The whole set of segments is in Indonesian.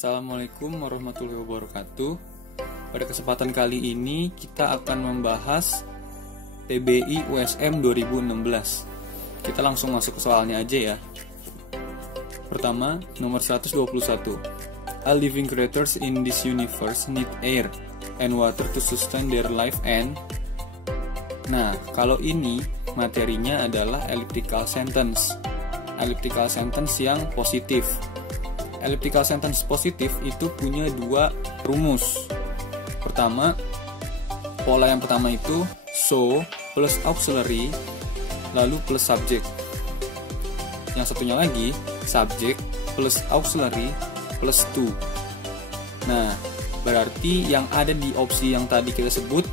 Assalamualaikum warahmatullahi wabarakatuh. Pada kesempatan kali ini kita akan membahas TBI USM 2016. Kita langsung masuk ke soalnya aja ya. Pertama, nomor 121. All living creatures in this universe need air and water to sustain their life and... Nah, kalau ini materinya adalah elliptical sentence. Elliptical sentence yang positif. Elliptical sentence positif itu punya dua rumus. Pertama, pola yang pertama itu so plus auxiliary lalu plus subject. Yang satunya lagi subject plus auxiliary plus to. Nah, berarti yang ada di opsi yang tadi kita sebut,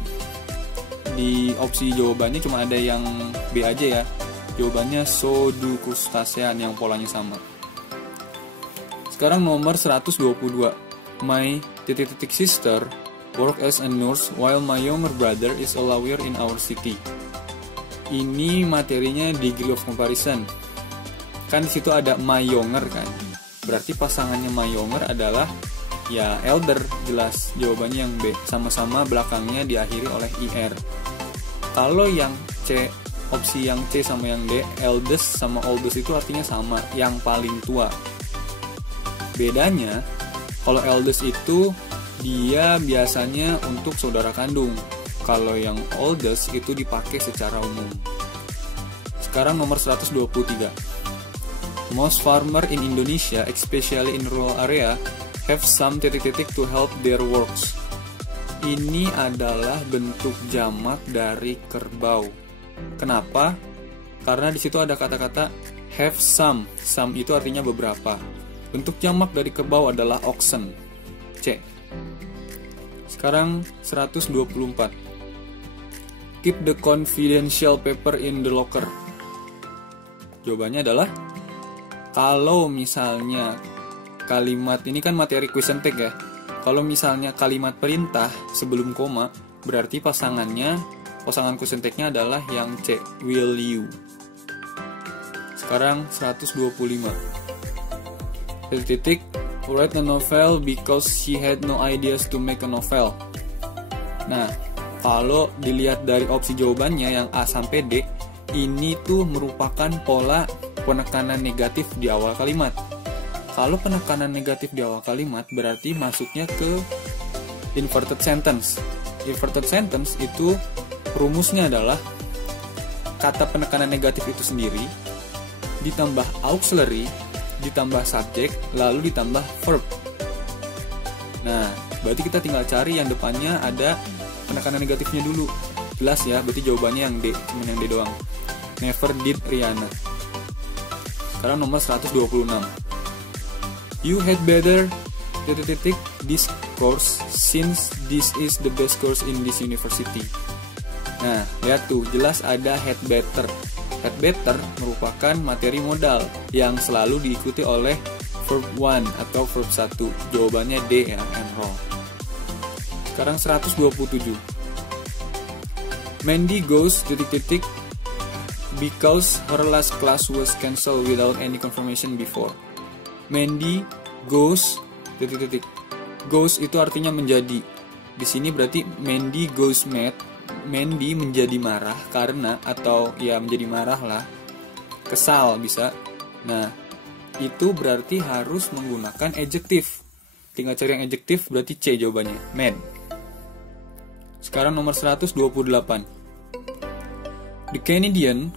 di opsi jawabannya cuma ada yang B aja ya. Jawabannya so do crustacean yang polanya sama. Sekarang nomor 122. My sister work as a nurse while my younger brother is a lawyer in our city. Ini materinya degree of comparison. Kan di situ ada my younger kan. Berarti pasangannya my younger adalah ya elder, jelas jawabannya yang B. Sama-sama belakangnya diakhiri oleh IR. Kalau yang C, opsi yang C sama yang D, eldest sama oldest itu artinya sama, yang paling tua. Bedanya, kalau eldest itu dia biasanya untuk saudara kandung. Kalau yang oldest itu dipakai secara umum. Sekarang nomor 123. Most farmer in Indonesia, especially in rural area, have some titik-titik to help their works. Ini adalah bentuk jamak dari kerbau. Kenapa? Karena di situ ada kata-kata have some. Some itu artinya beberapa. Bentuk jamak dari kerbau adalah oxen. C. Sekarang 124. Keep the confidential paper in the locker. Jawabannya adalah kalau misalnya kalimat ini kan materi question tag ya. Kalau misalnya kalimat perintah sebelum koma, berarti pasangan question tag-nya adalah yang C, will you. Sekarang 125. Titik, write a novel because she had no ideas to make a novel. Nah, kalau dilihat dari opsi jawabannya yang A sampai D, ini tuh merupakan pola penekanan negatif di awal kalimat. Kalau penekanan negatif di awal kalimat berarti masuknya ke inverted sentence. Inverted sentence itu rumusnya adalah kata penekanan negatif itu sendiri ditambah auxiliary ditambah subjek, lalu ditambah verb. Nah, berarti kita tinggal cari yang depannya ada penekanan negatifnya dulu. Jelas ya, berarti jawabannya yang D, cuma yang D doang. Never did Rihanna. Sekarang nomor 126. You had better this course since this is the best course in this university. Nah, lihat tuh, jelas ada had better. Had better merupakan materi modal yang selalu diikuti oleh verb 1 atau verb 1. Jawabannya D ya, enroll. Sekarang 127. Mandy goes because her last class was cancelled without any confirmation before. Mandy goes Goes itu artinya menjadi. Di sini berarti Mandy goes mad. Mandy menjadi marah karena, atau ya menjadi marah lah, kesal bisa. Nah, itu berarti harus menggunakan adjektif. Tinggal cari yang adjektif, berarti C jawabannya, mad. Sekarang nomor 128. The Canadian,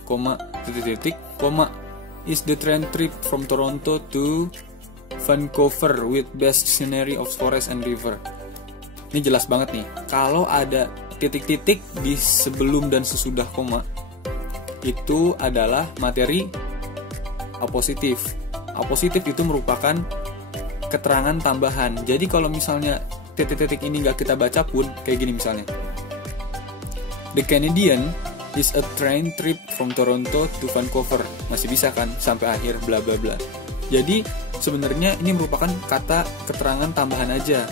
is the train trip from Toronto to Vancouver with best scenery of forest and river. Ini jelas banget nih. Kalau ada titik-titik di sebelum dan sesudah koma, itu adalah materi apositif. Apositif itu merupakan keterangan tambahan. Jadi kalau misalnya titik-titik ini nggak kita baca pun, kayak gini misalnya. The Canadian is a train trip from Toronto to Vancouver. Masih bisa kan sampai akhir bla bla bla. Jadi sebenarnya ini merupakan kata keterangan tambahan aja.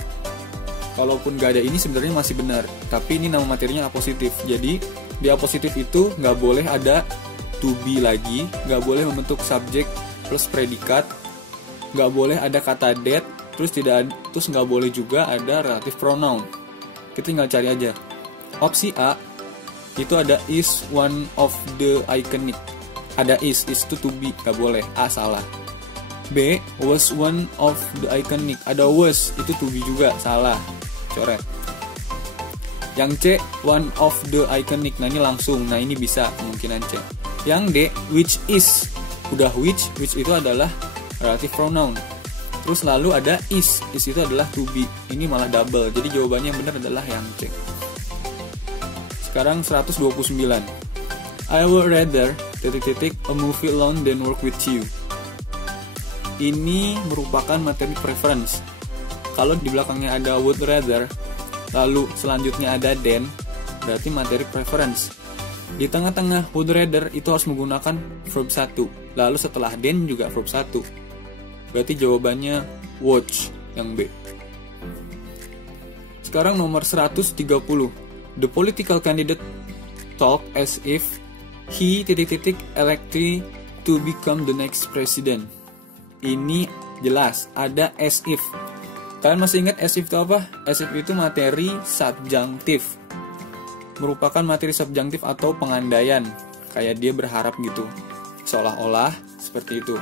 Kalaupun nggak ada ini sebenarnya masih benar, tapi ini nama materinya apositif. Jadi di apositif itu nggak boleh ada to be lagi, nggak boleh membentuk subjek plus predikat, nggak boleh ada kata that Terus nggak boleh juga ada relative pronoun. Kita tinggal cari aja. Opsi A itu ada is one of the iconic. Ada is itu to be, nggak boleh. A salah. B was one of the iconic. Ada was itu to be juga, salah. Coret. Yang C one of the iconic. Nah ini langsung. Nah ini bisa kemungkinan C. Yang D which is. Udah which itu adalah relative pronoun. Terus lalu ada is itu adalah to be. Ini malah double. Jadi jawabannya yang benar adalah yang C. Sekarang 129. I would rather a movie alone than work with you. Ini merupakan materi preference. Kalau di belakangnya ada would rather, lalu selanjutnya ada than, berarti materi preference. Di tengah-tengah would rather itu harus menggunakan verb 1. Lalu setelah than juga verb 1. Berarti jawabannya watch, yang B. Sekarang nomor 130. The political candidate talk as if he elected to become the next president. Ini jelas, ada as if. Kalian masih ingat as if itu apa? As if itu materi subjunctive. Merupakan materi subjunctive atau pengandaian. Kayak dia berharap gitu. Seolah-olah seperti itu.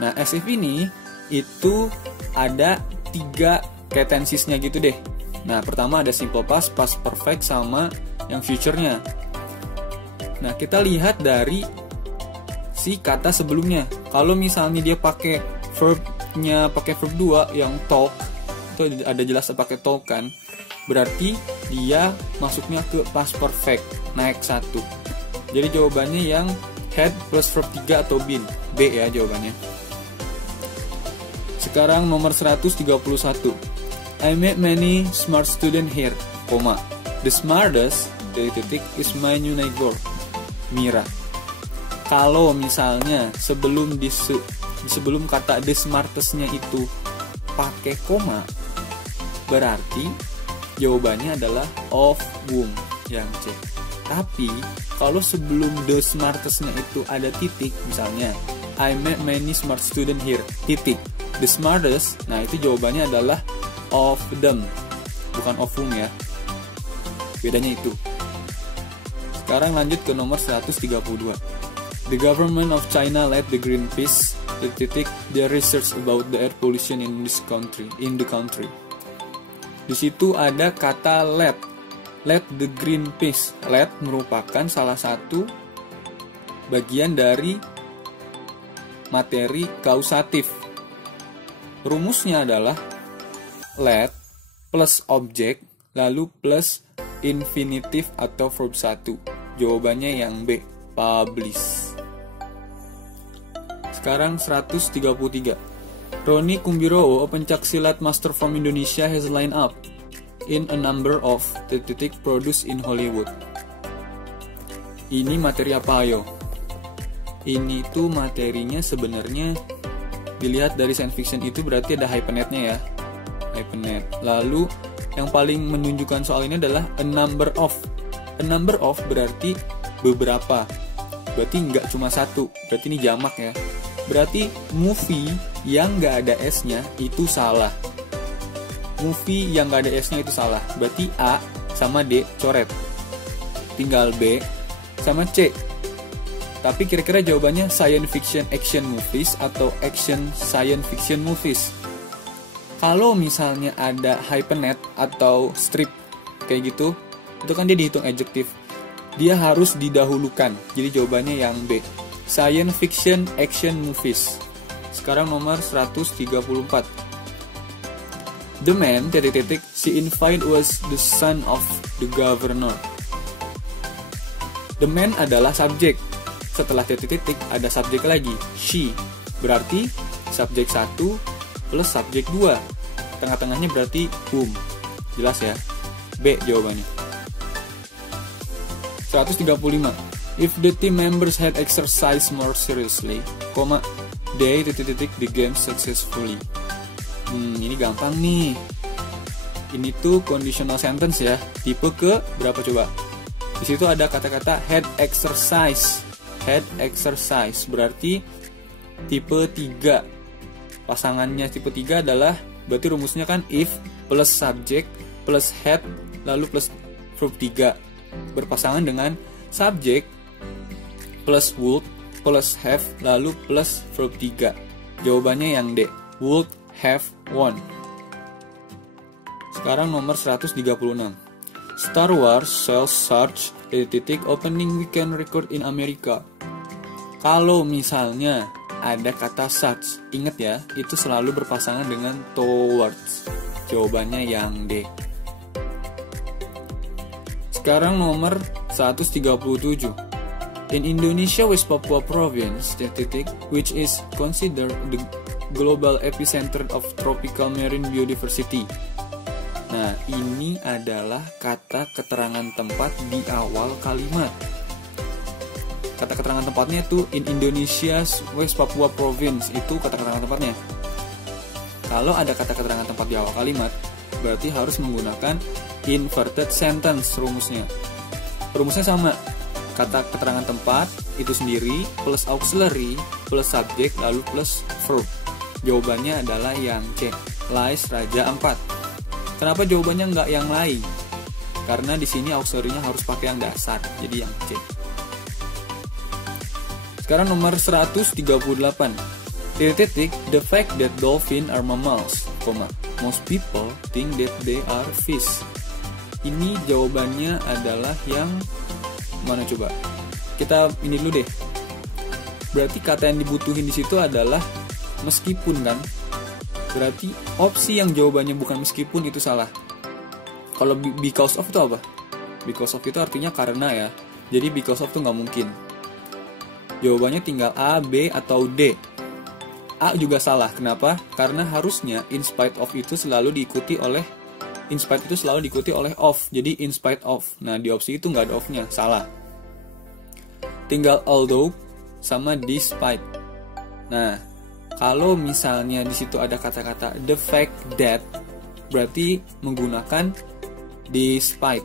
Nah, as if ini itu ada 3 kayak tensesnya gitu deh. Nah, pertama ada simple past, past perfect, sama yang future-nya. Nah, kita lihat dari si kata sebelumnya. Kalau misalnya dia pakai verbnya pakai verb 2 yang talk, itu ada jelas pakai talk kan, berarti dia masuknya ke past perfect, naik 1. Jadi jawabannya yang had plus verb 3 atau been. B ya jawabannya. Sekarang nomor 131. I met many smart student here, the smartest is my new neighbor, Mira. Kalau misalnya sebelum kata the smartest-nya itu pakai koma, berarti jawabannya adalah of whom, yang C. Tapi kalau sebelum the smartest-nya itu ada titik, misalnya I met many smart student here, titik, the smartest, nah itu jawabannya adalah of them, bukan of whom ya. Bedanya itu. Sekarang lanjut ke nomor 132. The government of China led the Greenpeace their research about the air pollution in the country. Di situ ada kata led the Greenpeace. Led merupakan salah satu bagian dari materi kausatif. Rumusnya adalah led plus objek lalu plus infinitive atau verb 1. Jawabannya yang B, publish. Sekarang 133. Roni Kumbirowo, a pencaksilat master from Indonesia, has lined up in a number of produced in Hollywood. Ini materi apa ayo? Ini tuh materinya sebenarnya dilihat dari science fiction itu berarti ada hyphenate-nya ya. Hyphenate. Lalu yang paling menunjukkan soal ini adalah a number of. A number of berarti beberapa. Berarti nggak cuma satu. Berarti ini jamak ya. Berarti movie yang nggak ada S-nya itu salah. Movie yang nggak ada S-nya itu salah. Berarti A sama D coret. Tinggal B sama C. Tapi kira-kira jawabannya science fiction action movies atau action science fiction movies. Kalau misalnya ada hyphenate atau strip kayak gitu, itu kan dia dihitung adjektif. Dia harus didahulukan. Jadi jawabannya yang B. Science fiction action movies. Sekarang nomor 134. The man, she invited was the son of the governor. The man adalah subjek. Setelah titik ada subjek lagi, she. Berarti subjek 1 plus subjek 2. Tengah-tengahnya berarti whom. Jelas ya? B jawabannya. 135. If the team members had exercised more seriously, they the game successfully. Ini gampang nih. Ini tuh conditional sentence ya. Tipe ke berapa coba? Di situ ada kata-kata had exercise. Had exercise berarti tipe 3. Pasangannya tipe 3 adalah Berarti rumusnya kan if plus subject plus have lalu plus verb 3 berpasangan dengan subject plus would plus have lalu plus verb 3. Jawabannya yang D, would have won. Sekarang nomor 136. Star Wars sells such opening weekend record in America. Kalau misalnya ada kata such, ingat ya, itu selalu berpasangan dengan towards. Jawabannya yang D. Sekarang nomor 137. In Indonesia, West Papua Province, which is considered the global epicenter of tropical marine biodiversity. Nah, ini adalah kata keterangan tempat di awal kalimat. Kata keterangan tempatnya itu in Indonesia's West Papua Province, itu kata keterangan tempatnya. Kalau ada kata keterangan tempat di awal kalimat, berarti harus menggunakan inverted sentence rumusnya. Rumusnya sama, kata keterangan tempat itu sendiri plus auxiliary plus subject lalu plus verb. Jawabannya adalah yang C, lies Raja 4. Kenapa jawabannya nggak yang lain? Karena di sini auxiliary-nya harus pakai yang dasar, jadi yang C. Sekarang nomor 138. The fact that dolphins are mammals, most people think that they are fish. Ini jawabannya adalah yang mana coba? Kita ini dulu deh. Berarti kata yang dibutuhin di situ adalah meskipun kan? Berarti opsi yang jawabannya bukan meskipun itu salah. Kalau because of itu apa? Because of itu artinya karena ya. Jadi because of itu nggak mungkin. Jawabannya tinggal A, B, atau D. A juga salah. Kenapa? Karena harusnya in spite of itu selalu diikuti oleh of. Jadi in spite of. Nah, di opsi itu nggak ada of-nya. Salah. Tinggal although sama despite. Nah, kalau misalnya di situ ada kata-kata the fact that, berarti menggunakan despite.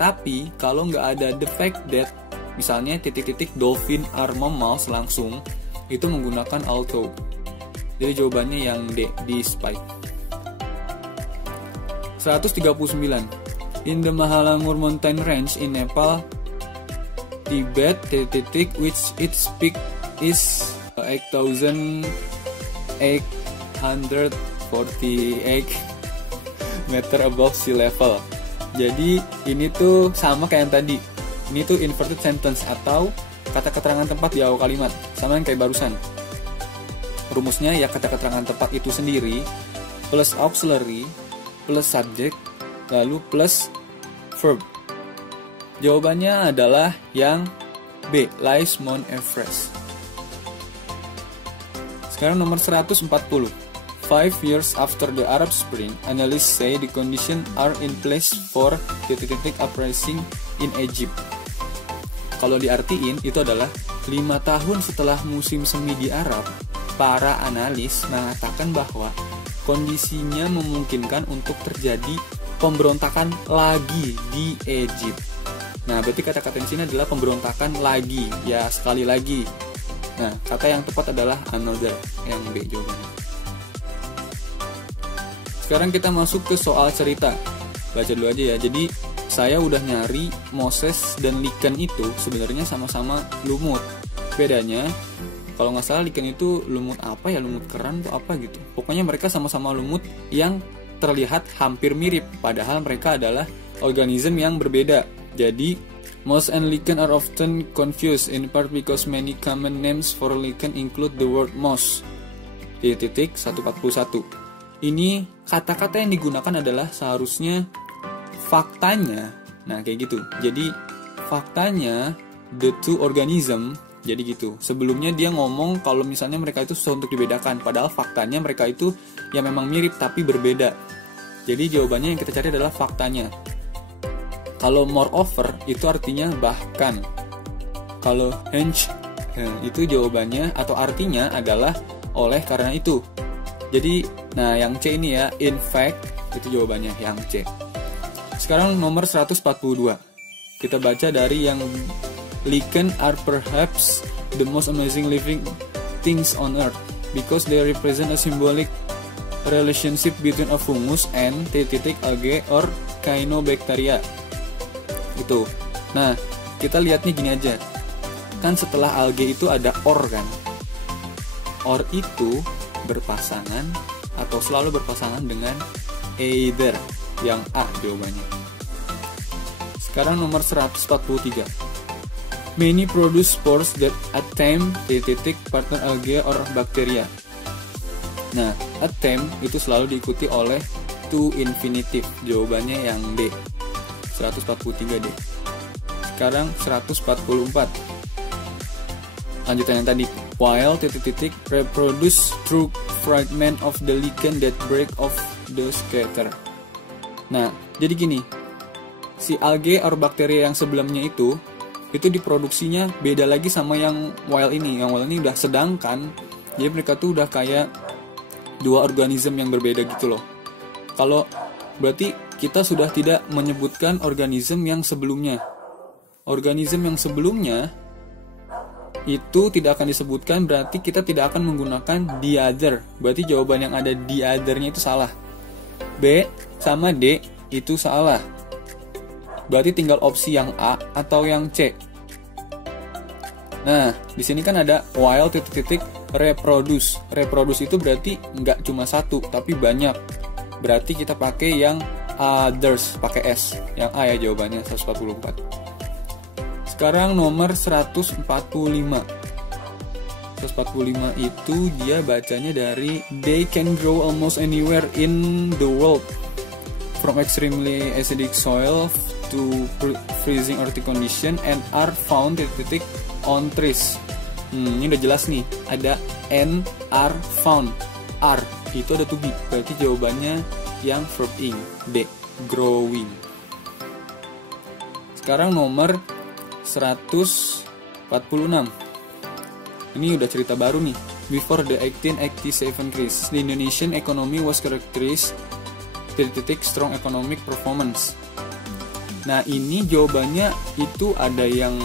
Tapi kalau nggak ada the fact that, misalnya titik-titik dolphin are mammals langsung, itu menggunakan although. Jadi jawabannya yang D, despite. 139. In the Mahalangur mountain range in Nepal, Tibet, which its peak is 8,848 meter above sea level. Jadi ini tuh sama kayak yang tadi. Ini tuh inverted sentence atau kata keterangan tempat di awal kalimat, sama yang kayak barusan. Rumusnya ya kata keterangan tempat itu sendiri plus auxiliary plus subject lalu plus verb. Jawabannya adalah yang B, lies Mount Everest. Sekarang nomor 140. 5 years after the Arab Spring, analysts say the conditions are in place for uprising in Egypt. Kalau diartiin, itu adalah 5 tahun setelah musim semi di Arab, para analis mengatakan bahwa kondisinya memungkinkan untuk terjadi pemberontakan lagi di Egypt. Nah, berarti kata-kata di sini adalah pemberontakan lagi, ya sekali lagi. Nah, kata yang tepat adalah another, yang B jawabannya. Sekarang kita masuk ke soal cerita. Baca dulu aja ya. Jadi, saya udah nyari Moses dan Lycan itu sebenarnya sama-sama lumut. Bedanya, kalau nggak salah Lycan itu lumut apa ya, lumut keran atau apa gitu. Pokoknya mereka sama-sama lumut yang terlihat hampir mirip, padahal mereka adalah organisme yang berbeda. Jadi, Moss and Lycan are often confused in part because many common names for Lycan include the word moss. 141. Ini kata-kata yang digunakan adalah seharusnya faktanya. Nah, kayak gitu. Jadi, faktanya the two organism, jadi gitu. Sebelumnya dia ngomong kalau misalnya mereka itu susah untuk dibedakan, padahal faktanya mereka itu ya memang mirip tapi berbeda. Jadi jawabannya yang kita cari adalah faktanya. Kalau moreover itu artinya bahkan. Kalau hence itu jawabannya atau artinya adalah oleh karena itu. Jadi, nah yang C ini ya, in fact, itu jawabannya yang C. Sekarang nomor 142. Kita baca dari yang Lycan are perhaps the most amazing living things on earth because they represent a symbolic relationship between a fungus and algae or cyanobacteria. Itu. Nah, kita lihat nih gini aja. Kan setelah algae itu ada or kan. Or itu berpasangan atau selalu berpasangan dengan either, yang A jawabannya. Sekarang nomor 143. Many produce spores that attempt partner algae or bacteria. Nah, attempt itu selalu diikuti oleh to infinitive. Jawabannya yang D. 143 D. Sekarang 144. Lanjutan yang tadi. While reproduce through fragment of the lichen that break off the scatter. Nah, jadi gini. Si algae or bakteria yang sebelumnya itu diproduksinya beda lagi sama yang while ini. Yang while ini udah sedangkan, jadi mereka tuh udah kayak dua organisme yang berbeda gitu loh. Kalau berarti kita sudah tidak menyebutkan organisme yang sebelumnya. Organisme yang sebelumnya itu tidak akan disebutkan, berarti kita tidak akan menggunakan the other. Berarti jawaban yang ada the other-nya itu salah. B sama D itu salah. Berarti tinggal opsi yang A atau yang C. Nah, di sini kan ada while reproduce. Reproduce itu berarti nggak cuma satu, tapi banyak. Berarti kita pakai yang others, pakai S. Yang A ya jawabannya, 144. Sekarang nomor 145. 145 itu dia bacanya dari they can grow almost anywhere in the world, from extremely acidic soil to freezing earthy condition, and are found on trees. Ini udah jelas nih, ada and are found. Are itu ada to be, berarti jawabannya yang verb ing, D, growing. Sekarang nomor 146. Ini udah cerita baru nih. Before the 1887 crisis, the Indonesian economy was characterized strong economic performance. Nah, ini jawabannya itu ada yang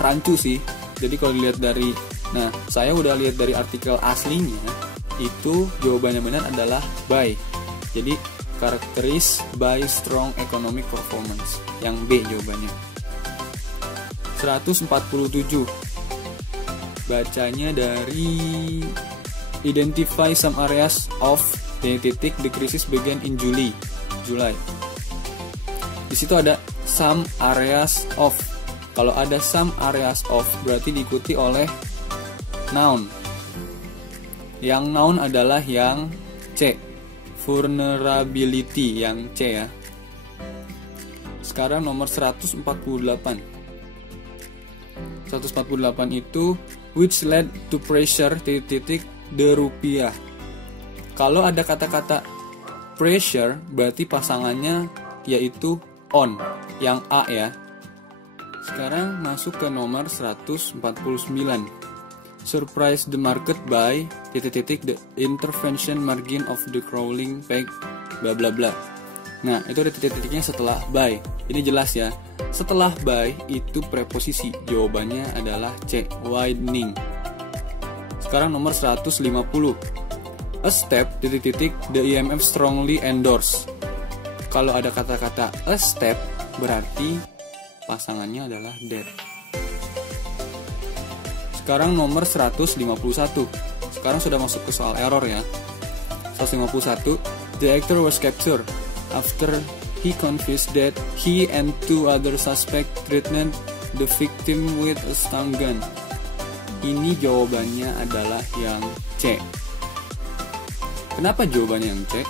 rancu sih. Jadi kalau dilihat dari, nah saya udah lihat dari artikel aslinya, itu jawabannya benar adalah by. Jadi characterized by strong economic performance. Yang B jawabannya. 147. Bacanya dari identify some areas of the crisis began in July. Di situ ada some areas of. Kalau ada some areas of berarti diikuti oleh noun. Yang noun adalah yang C. Vulnerability yang C ya. Sekarang nomor 148. 148 itu which led to pressure the rupiah. Kalau ada kata-kata pressure berarti pasangannya yaitu on, yang A ya. Sekarang masuk ke nomor 149. Surprise the market by the intervention margin of the crawling peg bla bla bla. Nah, itu ada titik-titiknya setelah by. Ini jelas ya. Setelah by itu preposisi. Jawabannya adalah C, widening. Sekarang nomor 150. A step the IMF strongly endorse. Kalau ada kata-kata a step berarti pasangannya adalah that. Sekarang nomor 151. Sekarang sudah masuk ke soal error ya. 151. The actor was captured after he confessed that he and two other suspects threatened the victim with a stun gun. Ini jawabannya adalah yang C. Kenapa jawabannya yang C?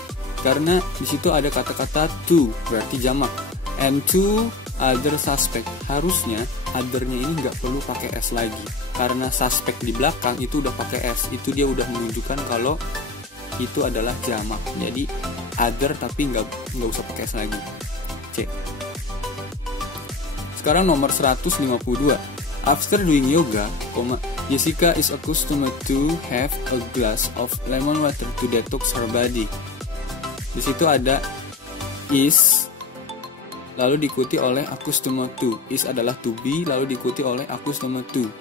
Karena di situ ada kata-kata two, berarti jamak. And two other suspect. Harusnya other-nya ini nggak perlu pakai S lagi. Karena suspect di belakang itu udah pakai S. Itu dia udah menunjukkan kalau itu adalah jamak. Jadi other tapi nggak usah pakai S lagi. C. Sekarang nomor 152. After doing yoga, Jessica is accustomed to have a glass of lemon water to detox her body. Di situ ada is, lalu diikuti oleh accustomed to. Is adalah to be, lalu diikuti oleh accustomed to.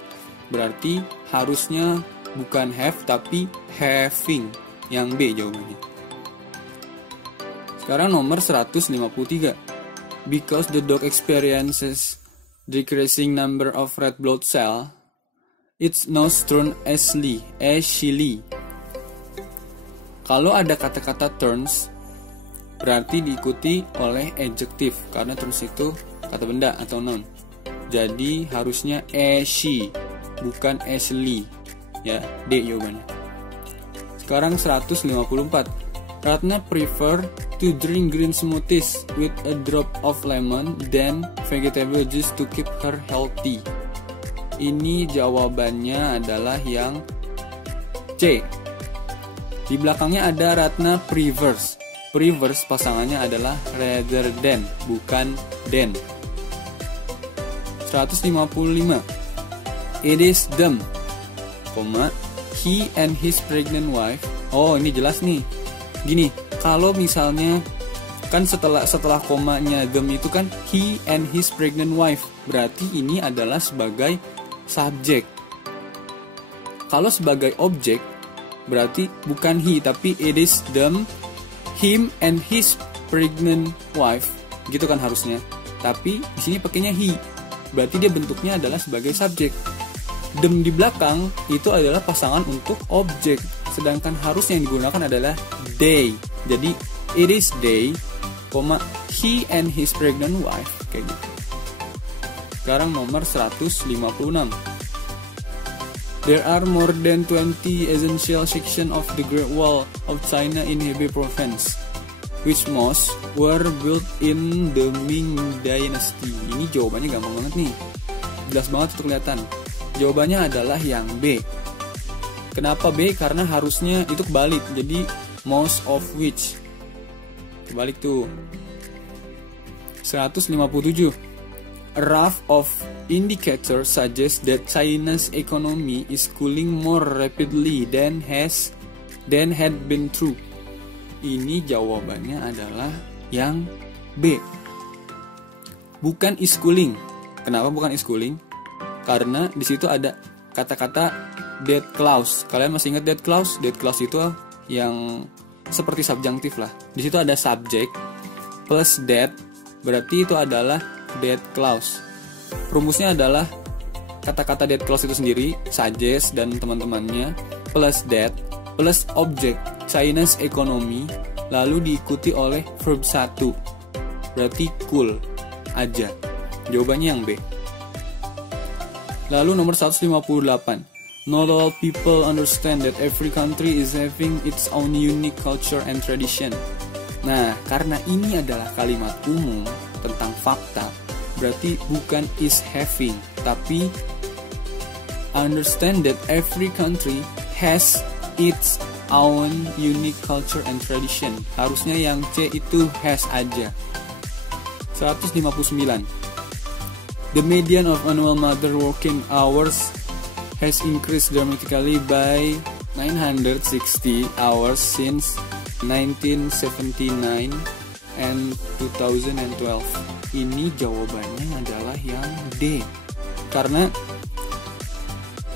Berarti harusnya bukan have tapi having. Yang B jawabannya. Sekarang nomor 153. Because the dog experiences decreasing number of red blood cell, its nose turns ashy. Kalau ada kata-kata turns, berarti diikuti oleh adjective, karena turns itu kata benda atau noun. Jadi harusnya ashy, bukan ashley. Ya, D jawabannya. Sekarang 154. Ratna prefer to drink green smoothies with a drop of lemon than vegetable juice to keep her healthy. Ini jawabannya adalah yang C. Di belakangnya ada Ratna prefers. Prefers pasangannya adalah rather than, bukan than. 155. It is them, he and his pregnant wife. Oh, ini jelas nih. Gini, kalau misalnya kan setelah komanya them itu kan he and his pregnant wife, berarti ini adalah sebagai subjek. Kalau sebagai objek berarti bukan he tapi it is them, him and his pregnant wife, gitu kan harusnya. Tapi di sini pakainya he, berarti dia bentuknya adalah sebagai subjek. Them di belakang itu adalah pasangan untuk objek, sedangkan harusnya yang digunakan adalah they. Jadi it is they, he and his pregnant wife, kayak gitu. Sekarang nomor 156. There are more than 20 essential sections of the Great Wall of China in Hebei Province, which most were built in the Ming Dynasty. Ini jawabannya gampang banget nih, jelas banget tuh kelihatan. Jawabannya adalah yang B. Kenapa B? Karena harusnya itu kebalik, jadi most of which. Kebalik tuh. 157. A raft of indicators suggests that China's economy is cooling more rapidly than had been true. Ini jawabannya adalah yang B. Bukan is cooling. Kenapa bukan is cooling? Karena di situ ada kata-kata that clause. Kalian masih ingat that clause? That clause itu yang seperti subjunctive lah. Di situ ada subject plus that, berarti itu adalah that clause. Rumusnya adalah kata-kata that clause itu sendiri, suggest dan teman-temannya, plus that, plus object China's economy, lalu diikuti oleh verb 1. Berarti cool aja. Jawabannya yang B. Lalu nomor 158. Not all people understand that every country is having its own unique culture and tradition. Nah, karena ini adalah kalimat umum tentang fakta, berarti bukan is having, tapi understand that every country has its own unique culture and tradition. Harusnya yang C itu has aja. 159. The median of annual mother working hours has increased dramatically by 960 hours since 1979 and 2012. Ini jawabannya adalah yang D. Karena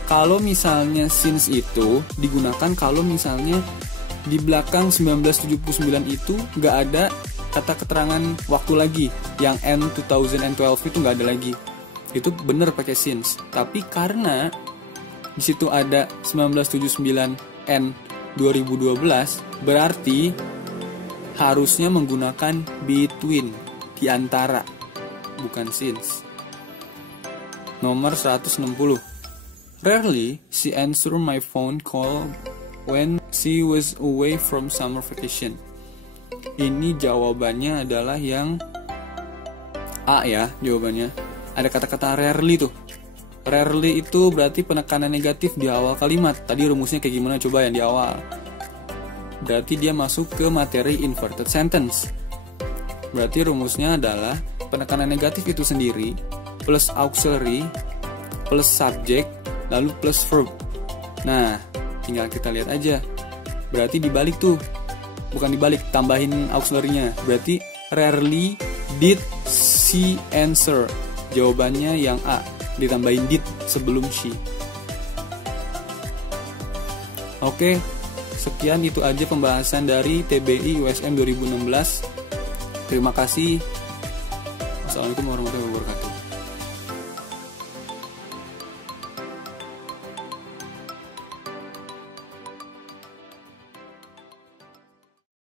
kalau misalnya since itu digunakan kalau misalnya di belakang 1979 itu nggak ada kata keterangan waktu lagi, yang N 2012 itu nggak ada lagi, itu bener pakai since. Tapi karena di situ ada 1979 N 2012, berarti harusnya menggunakan between, di antara, bukan since. Nomor 160. Rarely she answered my phone call when she was away from summer vacation. Ini jawabannya adalah yang A ya, jawabannya. Ada kata-kata rarely tuh. Rarely itu berarti penekanan negatif di awal kalimat. Tadi rumusnya kayak gimana coba yang di awal. Berarti dia masuk ke materi inverted sentence. Berarti rumusnya adalah penekanan negatif itu sendiri plus auxiliary plus subject lalu plus verb. Nah, tinggal kita lihat aja. Berarti dibalik tuh. Bukan dibalik, tambahin auxiliary-nya. Berarti rarely did she answer. Jawabannya yang A, ditambahin did sebelum she. Oke, Sekian itu aja pembahasan dari TBI USM 2016. Terima kasih. Assalamualaikum warahmatullahi wabarakatuh.